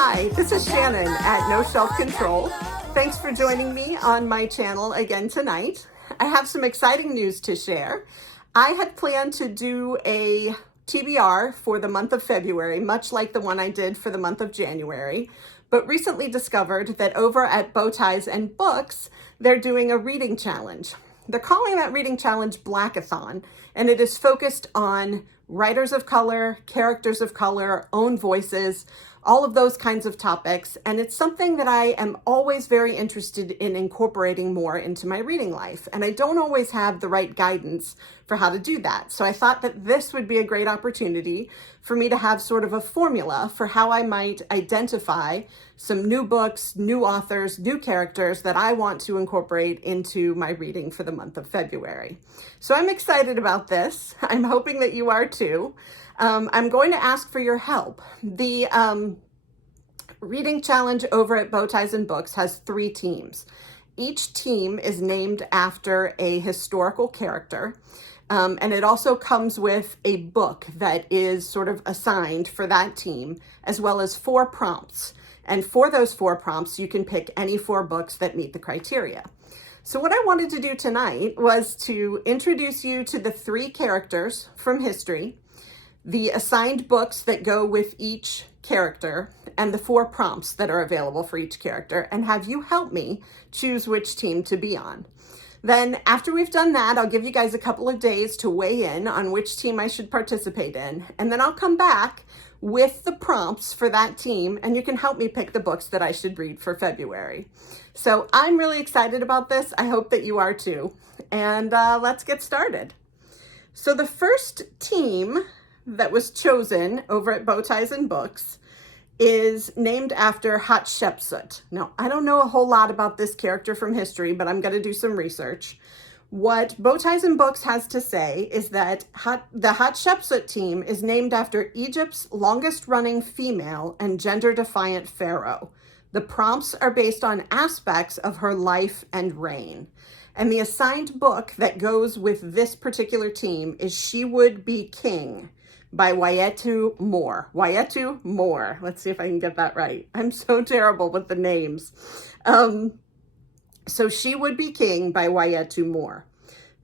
Hi, this is Shannon at No Shelf Control. Thanks for joining me on my channel again tonight. I have some exciting news to share. I had planned to do a TBR for the month of February, much like the one I did for the month of January, but recently discovered that over at Bowties and Books, they're doing a reading challenge. They're calling that reading challenge Blackathon, and it is focused on writers of color, characters of color, own voices, all of those kinds of topics. And it's something that I am always very interested in incorporating more into my reading life. And I don't always have the right guidance for how to do that. So I thought that this would be a great opportunity for me to have sort of a formula for how I might identify some new books, new authors, new characters that I want to incorporate into my reading for the month of February. So I'm excited about this. I'm hoping that you are too. I'm going to ask for your help. The reading challenge over at Bowties and Books has 3 teams. Each team is named after a historical character, and it also comes with a book that is sort of assigned for that team, as well as 4 prompts. And for those 4 prompts, you can pick any 4 books that meet the criteria. So what I wanted to do tonight was to introduce you to the 3 characters from history, the assigned books that go with each character, and the 4 prompts that are available for each character, and have you help me choose which team to be on. Then after we've done that, I'll give you guys a couple of days to weigh in on which team I should participate in, and then I'll come back with the prompts for that team, and you can help me pick the books that I should read for February. So I'm really excited about this. I hope that you are too. And let's get started. So the first team that was chosen over at Bowties and Books is named after Hapshepsut. Now, I don't know a whole lot about this character from history, but I'm going to do some research. What Bowties and Books has to say is that the Hapshepsut Team is named after Egypt's longest-running female and gender-defiant pharaoh. The prompts are based on aspects of her life and reign. And the assigned book that goes with this particular team is She Would Be King by Waiyetu Moore. Waiyetu Moore. Let's see if I can get that right. I'm so terrible with the names. So She Would Be King by Waiyetu Moore.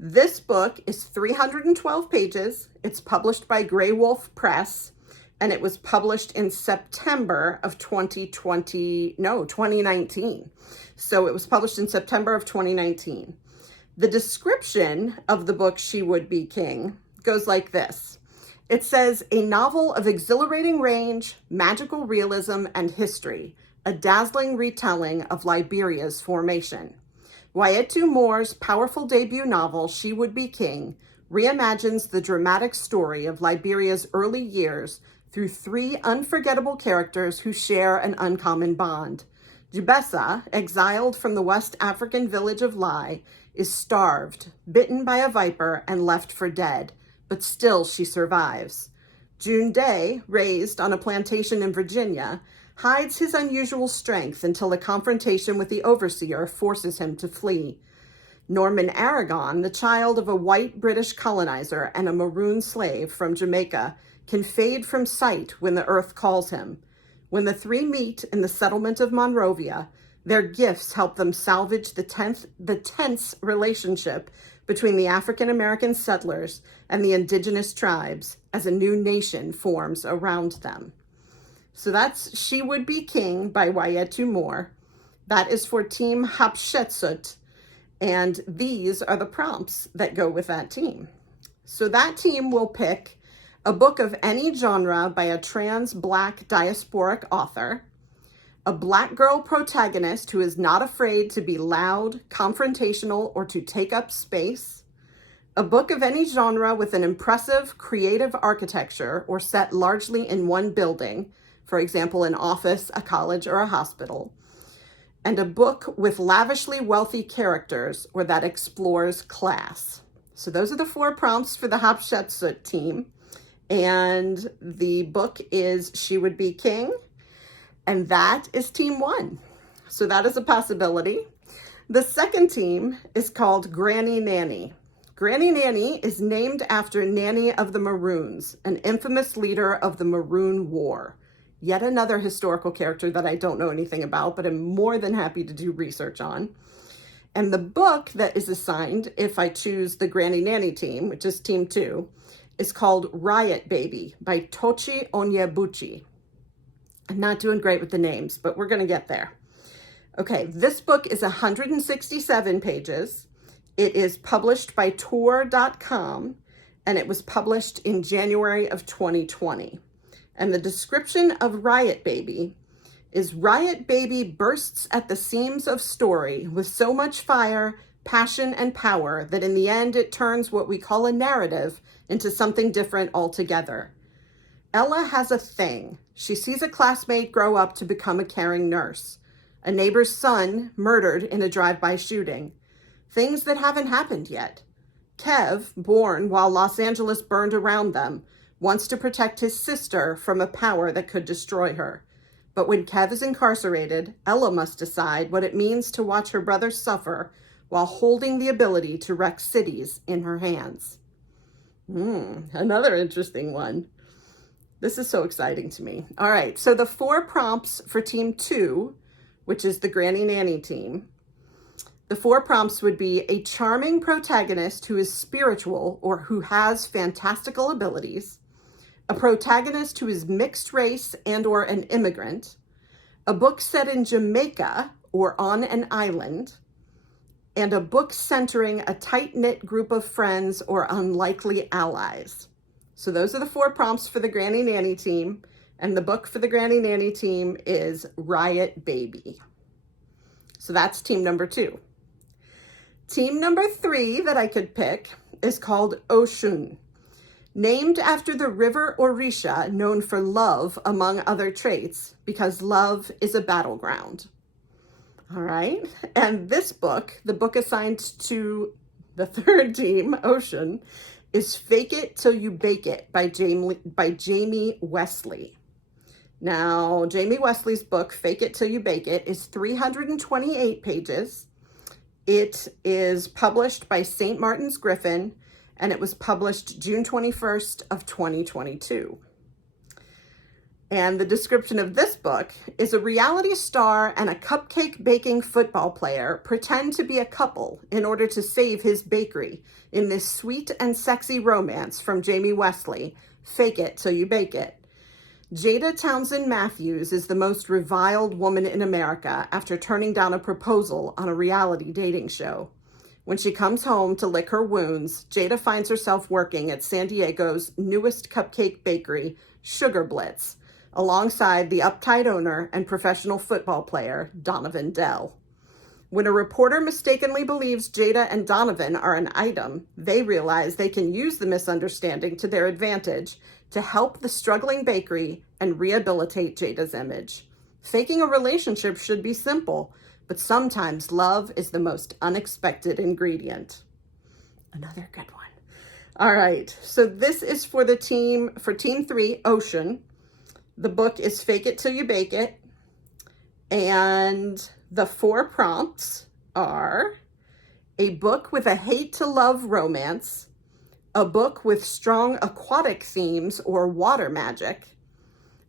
This book is 312 pages. It's published by Grey Wolf Press, and it was published in September of 2019. So it was published in September of 2019. The description of the book She Would Be King goes like this. It says, a novel of exhilarating range, magical realism, and history, a dazzling retelling of Liberia's formation. Waiyetu Moore's powerful debut novel, She Would Be King, reimagines the dramatic story of Liberia's early years through 3 unforgettable characters who share an uncommon bond. Jibesa, exiled from the West African village of Lai, is starved, bitten by a viper, and left for dead, but still she survives. June Day, raised on a plantation in Virginia, hides his unusual strength until a confrontation with the overseer forces him to flee. Norman Aragon, the child of a white British colonizer and a maroon slave from Jamaica, can fade from sight when the earth calls him. When the 3 meet in the settlement of Monrovia, their gifts help them salvage the tense relationship between the African-American settlers and the indigenous tribes as a new nation forms around them. So that's She Would Be King by Waiyetu Moore. That is for Team Hapshepsut, and these are the prompts that go with that team. So that team will pick a book of any genre by a trans Black diasporic author, a Black girl protagonist who is not afraid to be loud, confrontational, or to take up space, a book of any genre with an impressive creative architecture or set largely in one building, for example, an office, a college, or a hospital, and a book with lavishly wealthy characters or that explores class. So those are the 4 prompts for the Hapshepsut Team, and the book is She Would Be King. And that is team 1. So that is a possibility. The second team is called Granny Nanny. Granny Nanny is named after Nanny of the Maroons, an infamous leader of the Maroon War. yet another historical character that I don't know anything about, but I'm more than happy to do research on. And the book that is assigned, if I choose the Granny Nanny team, which is team 2, is called Riot Baby by Tochi Onyebuchi. I'm not doing great with the names, but we're going to get there. Okay, this book is 167 pages. It is published by Tor.com, and it was published in January of 2020. And the description of Riot Baby is: Riot Baby bursts at the seams of story with so much fire, passion, and power that in the end it turns what we call a narrative into something different altogether. Ella has a thing. She sees a classmate grow up to become a caring nurse, a neighbor's son murdered in a drive-by shooting, things that haven't happened yet. Kev, born while Los Angeles burned around them, wants to protect his sister from a power that could destroy her. But when Kev is incarcerated, Ella must decide what it means to watch her brother suffer while holding the ability to wreck cities in her hands. Another interesting one. This is so exciting to me. All right, so the 4 prompts for team 2, which is the Granny Nanny team. The 4 prompts would be a charming protagonist who is spiritual or who has fantastical abilities, a protagonist who is mixed race and or an immigrant, a book set in Jamaica or on an island, and a book centering a tight-knit group of friends or unlikely allies. So those are the 4 prompts for the Granny Nanny team, and the book for the Granny Nanny team is Riot Baby. So that's team number 2. Team number 3 that I could pick is called Oshun, named after the river Orisha, known for love among other traits, because love is a battleground. All right, and this book, the book assigned to the 3rd team, Oshun, is Fake It Till You Bake It by Jamie Wesley. Now, Jamie Wesley's book, Fake It Till You Bake It, is 328 pages. It is published by St. Martin's Griffin, and it was published June 21st of 2022. And the description of this book is: a reality star and a cupcake baking football player pretend to be a couple in order to save his bakery in this sweet and sexy romance from Jamie Wesley, Fake It Till You Bake It. Jada Townsend Matthews is the most reviled woman in America after turning down a proposal on a reality dating show. When she comes home to lick her wounds, Jada finds herself working at San Diego's newest cupcake bakery, Sugar Blitz, alongside the uptight owner and professional football player, Donovan Dell. When a reporter mistakenly believes Jada and Donovan are an item, they realize they can use the misunderstanding to their advantage to help the struggling bakery and rehabilitate Jada's image. Faking a relationship should be simple, but sometimes love is the most unexpected ingredient. Another good one. All right, so this is for team 3, Oshun. The book is Fake It Till You Bake It. And the 4 prompts are: a book with a hate to love romance, a book with strong aquatic themes or water magic,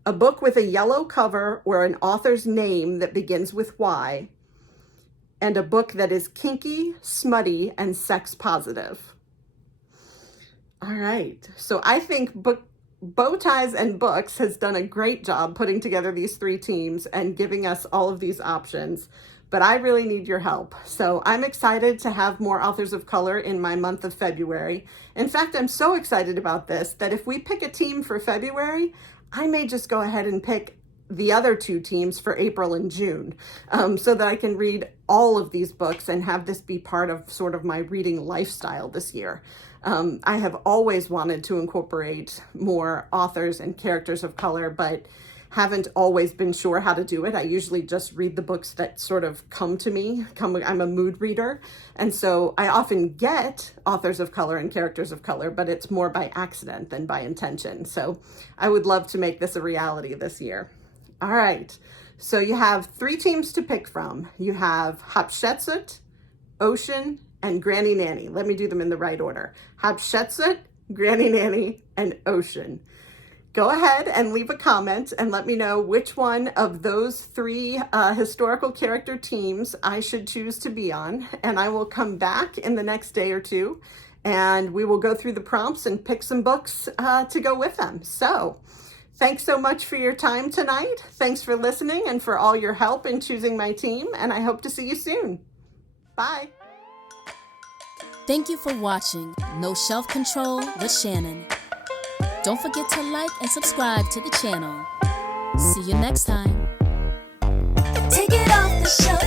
a book with a yellow cover or an author's name that begins with Y, and a book that is kinky, smutty, and sex positive. All right, so I think Bow Ties and Books has done a great job putting together these 3 teams and giving us all of these options, but I really need your help. So I'm excited to have more authors of color in my month of February. In fact, I'm so excited about this that if we pick a team for February, I may just go ahead and pick the other 2 teams for April and June, so that I can read all of these books and have this be part of sort of my reading lifestyle this year. I have always wanted to incorporate more authors and characters of color, but haven't always been sure how to do it. I usually just read the books that sort of come to me. I'm a mood reader. And so I often get authors of color and characters of color, but it's more by accident than by intention. So I would love to make this a reality this year. All right, so you have 3 teams to pick from. You have Hapshepsut, Oshun, and Granny Nanny. Let me do them in the right order. Hapshepsut, Granny Nanny, and Oshun. go ahead and leave a comment and let me know which one of those 3 historical character teams I should choose to be on. And I will come back in the next day or 2 and we will go through the prompts and pick some books to go with them. So thanks so much for your time tonight. Thanks for listening and for all your help in choosing my team. And I hope to see you soon. Bye. Thank you for watching No Shelf Control with Shannon. Don't forget to like and subscribe to the channel. See you next time. Take it off the shelf.